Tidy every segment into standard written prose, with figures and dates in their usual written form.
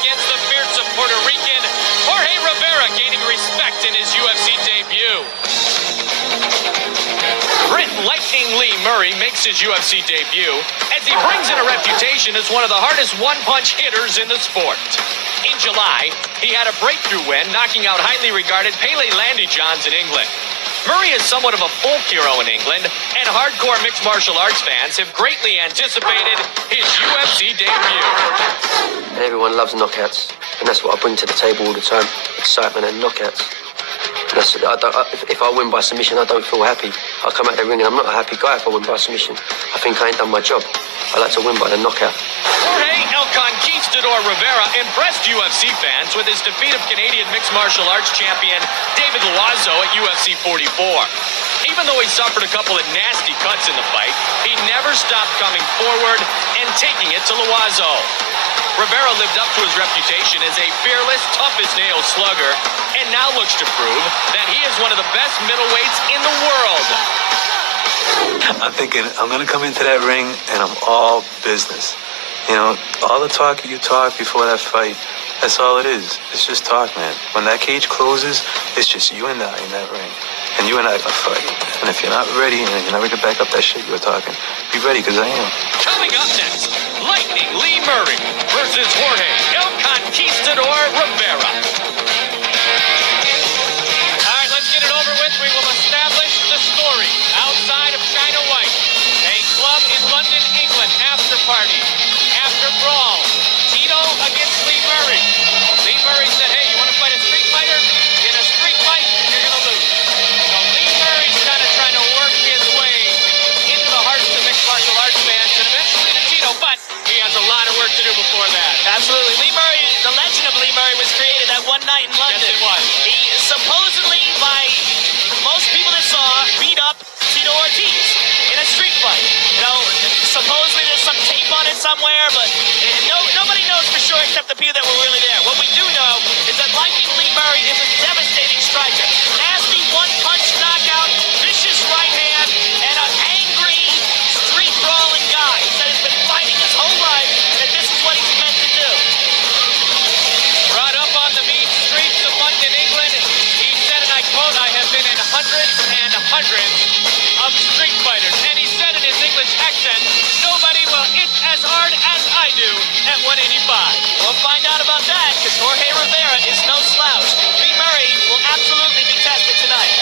against the fearsome Puerto Rican Jorge Rivera, gaining respect in his UFC debut. Brit Lightning Lee Murray makes his UFC debut as he brings in a reputation as one of the hardest one-punch hitters in the sport. In July, he had a breakthrough win, knocking out highly regarded Pele Landy Johns in England. Murray is somewhat of a folk hero in England, and hardcore mixed martial arts fans have greatly anticipated his UFC debut. And everyone loves knockouts, and that's what I bring to the table all the time, excitement and knockouts. If I win by submission, I don't feel happy. I come out the ring and I'm not a happy guy if I win by submission. I think I ain't done my job. I like to win by the knockout. Jorge El Conquistador Rivera impressed UFC fans with his defeat of Canadian mixed martial arts champion David Loiseau at UFC 44. Even though he suffered a couple of nasty cuts in the fight, he never stopped coming forward and taking it to Loiseau. Rivera lived up to his reputation as a fearless, tough-as-nails slugger, and now looks to prove that he is one of the best middleweights in the world. I'm thinking I'm going to come into that ring and I'm all business. You know, all the talk you talk before that fight, that's all it is. It's just talk, man. When that cage closes, it's just you and I in that ring. And you and I are fighting. And if you're not ready and you never get back up that shit you were talking, be ready, because I am. Coming up next, Lightning Lee Murray versus Jorge El Conquistador Rivera. All right, let's get it over with. We will establish the story. Outside of China White, a club in London, England, after party, after brawl. Tito against Lee Murray. Lee Murray said, hey, you want to fight a street fighter? In a street fight, you're going to lose. So Lee Murray's kind of trying to work his way into the hearts of mixed martial arts fans and eventually to Tito, but he has a lot of work to do before that. Absolutely. Lee Murray, the legend of Lee Murray was created that one night in London. Yes, it was. He supposedly, by most people that saw, beat up Tito Ortiz in a street fight. You know, supposedly there's some tape on it somewhere, but nobody knows for sure except the people that were really there. What we do know is that Lightning Lee Murray is a devastating striker. Nasty one-punch knockout, vicious right hand, and an angry, street-brawling guy. He said he's been fighting his whole life, and this is what he's meant to do. Brought up on the mean streets of London, England, he said, and I quote, I have been in hundreds and hundreds of street fighters. And he said in his English accent, nobody will hit as hard as I do at 185. We'll find out about that, because Jorge Rivera is no slouch. Lee Murray will absolutely be tested tonight.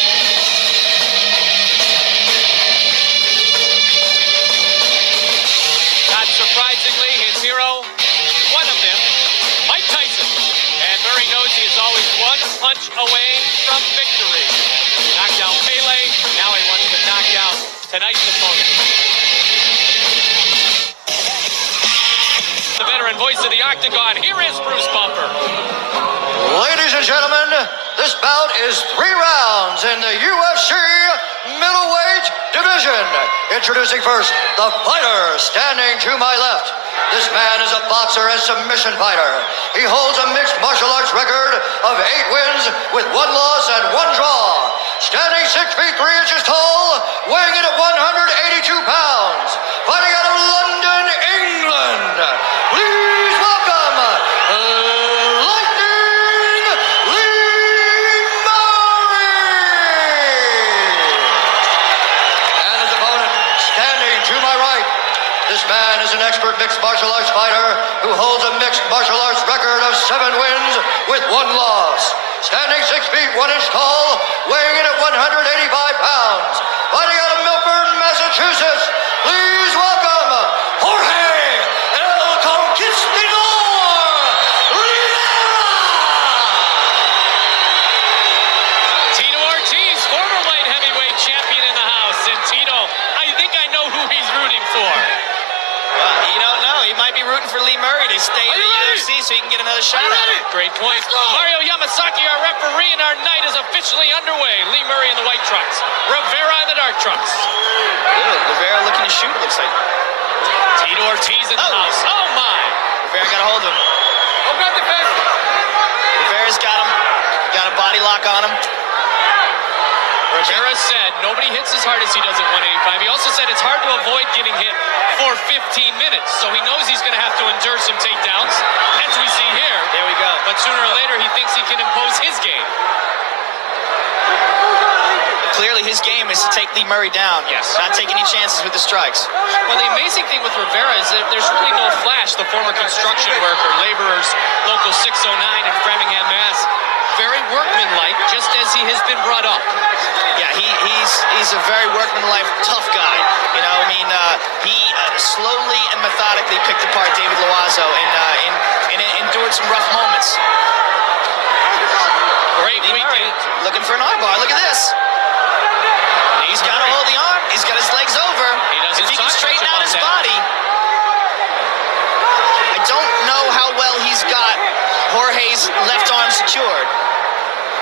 Not surprisingly, his hero, one of them, Mike Tyson. And Murray knows he is always one punch away from victory. Knocked out Pele, now he wants to knock out tonight's opponent. The veteran voice of the Octagon, here is Bruce Buffer. Ladies and gentlemen, this bout is 3 rounds in the UFC middleweight division. Introducing first, the fighter standing to my left. This man is a boxer and submission fighter. He holds a mixed martial arts record of 8 wins with 1 loss and 1 draw. Standing 6 feet 3 inches tall, weighing in at 182 pounds. Fighting out of London, England. Please welcome Lightning Lee Murray. And his opponent standing to my right. This man is an expert mixed martial arts fighter who holds a mixed martial arts record of 7 wins with 1 loss. Standing 6 feet 1 inch tall, weighing in at 185 pounds. Fighting out of Milford, Massachusetts. Please welcome Jorge El Conquistador Rivera. Tito Ortiz, former light heavyweight champion in the house. And Tito, I think I know who he's rooting for. Well, you don't know. He might be rooting for Lee Murray to stay in the UFC so he can get another shot at it. Great point. Mario Yamasaki, our referee, and our night is officially underway. Lee Murray in the white trunks. Rivera in the dark trunks. Yeah, Rivera looking to shoot, it looks like. Tito Ortiz in the house. Oh, my. Rivera got a hold of him. Rivera's got him. Got a body lock on him. Rivera said nobody hits as hard as he does at 185. He also said it's hard to avoid getting hit for 15 minutes. So he knows he's going to have to endure some takedowns, as we see here. but sooner or later he thinks he can impose his game. Clearly his game is to take Lee Murray down. Yes. Not take any chances with the strikes. Well, the amazing thing with Rivera is that there's really no flash. The former construction worker, laborers, local 609 in Framingham, Mass. Very workmanlike, just as he has been brought up. Yeah, he's a very workmanlike, tough guy. You know, I mean, he slowly and methodically picked apart David Loazo and endured some rough moments. Great weekend. Looking for an armbar. Look at this. He's got to hold the arm. He's got his legs over. If he can straighten out his body. I don't know how well he's got Jorge's left arm secured.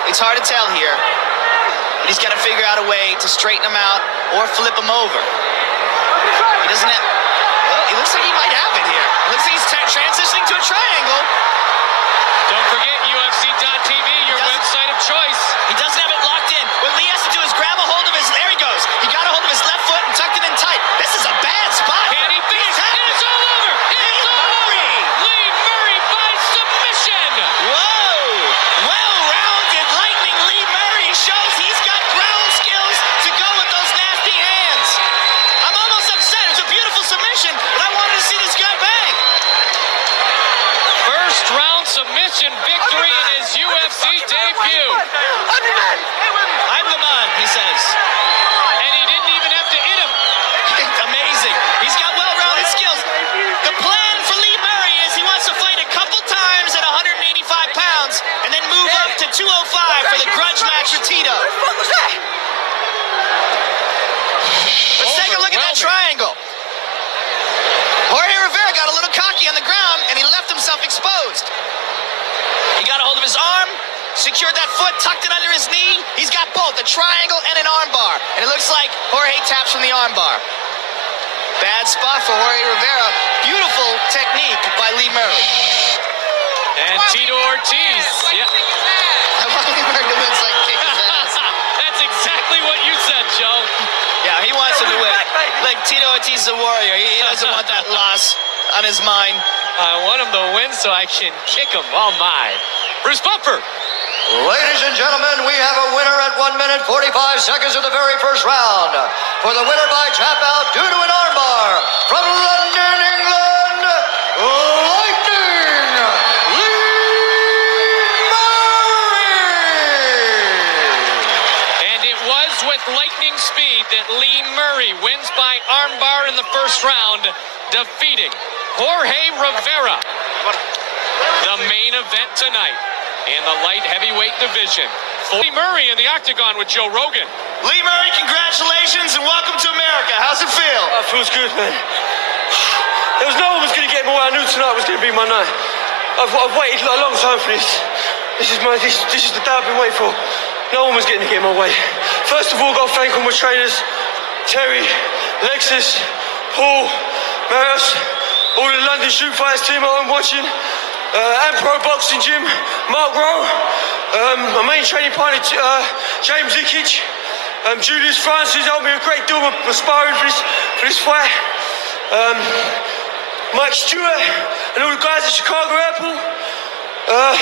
It's hard to tell here. But he's got to figure out a way to straighten him out or flip him over. He doesn't have... Well, it looks like he might have it here. It looks like he's transitioning to a triangle. Don't forget UFC.tv, your website of choice. He doesn't have it locked in. What Lee has to do is grab a hold of his... There he goes. He got a hold of his left foot and tucked it in tight. This is a bad spot. Can he finish? It's all over. It's all over. Lee Murray by submission. Whoa. Well-rounded lightning Lee Murray shows he's got ground skills to go with those nasty hands. I'm almost upset. It's a beautiful submission, but I wanted to see this guy bang. First round submission victory in his UFC debut. I'm the man, he says. And he didn't even have to hit him. Amazing. He's got well-rounded skills. The plan for Lee Murray is he wants to fight a couple times at 185 pounds and then move up to 205 for the grudge match with Tito. Let's take a look at that triangle. Jorge Rivera got a little cocky on the ground and he left himself exposed. He got a hold of his arm, secured that foot, tucked it under his knee. He's got both a triangle and an armbar. And it looks like Jorge taps from the armbar. Bad spot for Jorge Rivera. Beautiful technique by Lee Murray. And Tito Ortiz. Yeah. I want Lee Murray to win so I can kick his ass. That's exactly what you said, Joe. Yeah, he wants him to win. Like Tito Ortiz is a warrior. He doesn't want that loss on his mind. I want him to win so I can kick him. Oh, my. Bruce Buffer. Ladies and gentlemen, we have a winner at 1 minute 45 seconds of the very first round. For the winner by tap out due to an armbar from London, England, Lightning Lee Murray. And it was with lightning speed that Lee Murray wins by armbar in the first round, defeating Jorge Rivera. The main event tonight in the light heavyweight division. Lee Murray in the octagon with Joe Rogan. Lee Murray, congratulations and welcome to America. How's it feel? It feels good, man. There was no one was going to get more. I knew tonight was going to be my night. I've waited a long time for this. This is the day I've been waiting for. No one was getting to get in my way. First of all, got to thank all my trainers, Terry, Lexus, Paul, Maris, all the London Shoot Fighters team I'm watching. And Pro Boxing Gym, Mark Rowe, my main training partner, James Ikic, Julius Francis helped me a great deal with sparring for this fight. Mike Stewart and all the guys at Chicago Airport. All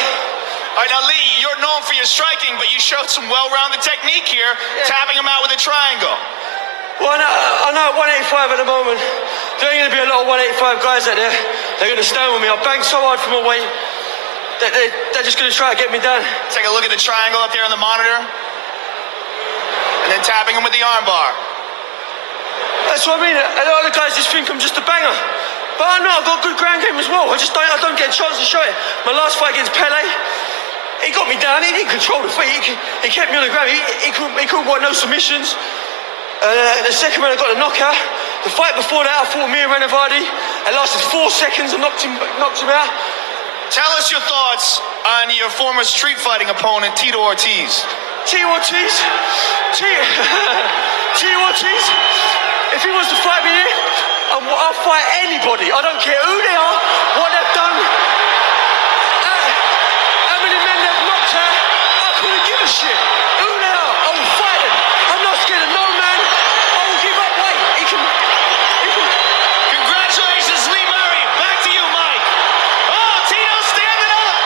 right, now Lee, you're known for your striking, but you showed some well-rounded technique here, tapping him out with a triangle. Well, I know at 185 at the moment, there ain't going to be a lot of 185 guys out there. They're going to stand with me. I banged so hard for my weight. They're just going to try to get me down. Take a look at the triangle up there on the monitor. And then tapping him with the armbar. That's what I mean. A lot of the guys just think I'm just a banger. But I know I've got a good ground game as well. I don't get a chance to show it. My last fight against Pele, he got me down. He didn't control the fight. He kept me on the ground. He couldn't want no submissions. The second round I got a knockout. The fight before that I fought Mir Renovadi. It lasted 4 seconds and knocked him out. Tell us your thoughts on your former street fighting opponent, Tito Ortiz. Tito Ortiz? If he wants to fight me here, I'll fight anybody. I don't care who they are, what they've done, how many men they've knocked out. I couldn't give a shit. Who they are, I will fight them. I'm not scared of no man. I will give up weight. He can... Congratulations, Lee Murray. Back to you, Mike. Oh, Tito's standing up.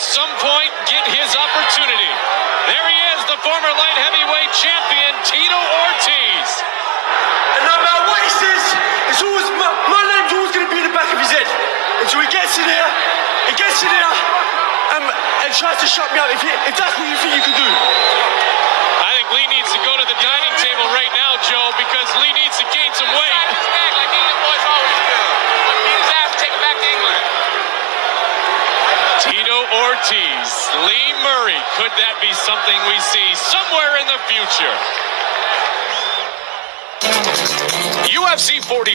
some point get his opportunity. There he is, the former light heavyweight champion, Tito Ortiz. And no matter what he says, it's always my name's always going to be in the back of his head. Until he gets in here, and tries to shut me up. If that's what you think you can do. I think Lee needs to go to the dining table right now, Joe, because Lee needs to gain some weight. Like the boys always do. Beat his ass, take him back to England. Tito Ortiz, Lee Murray. Could that be something we see somewhere in the future? UFC 40.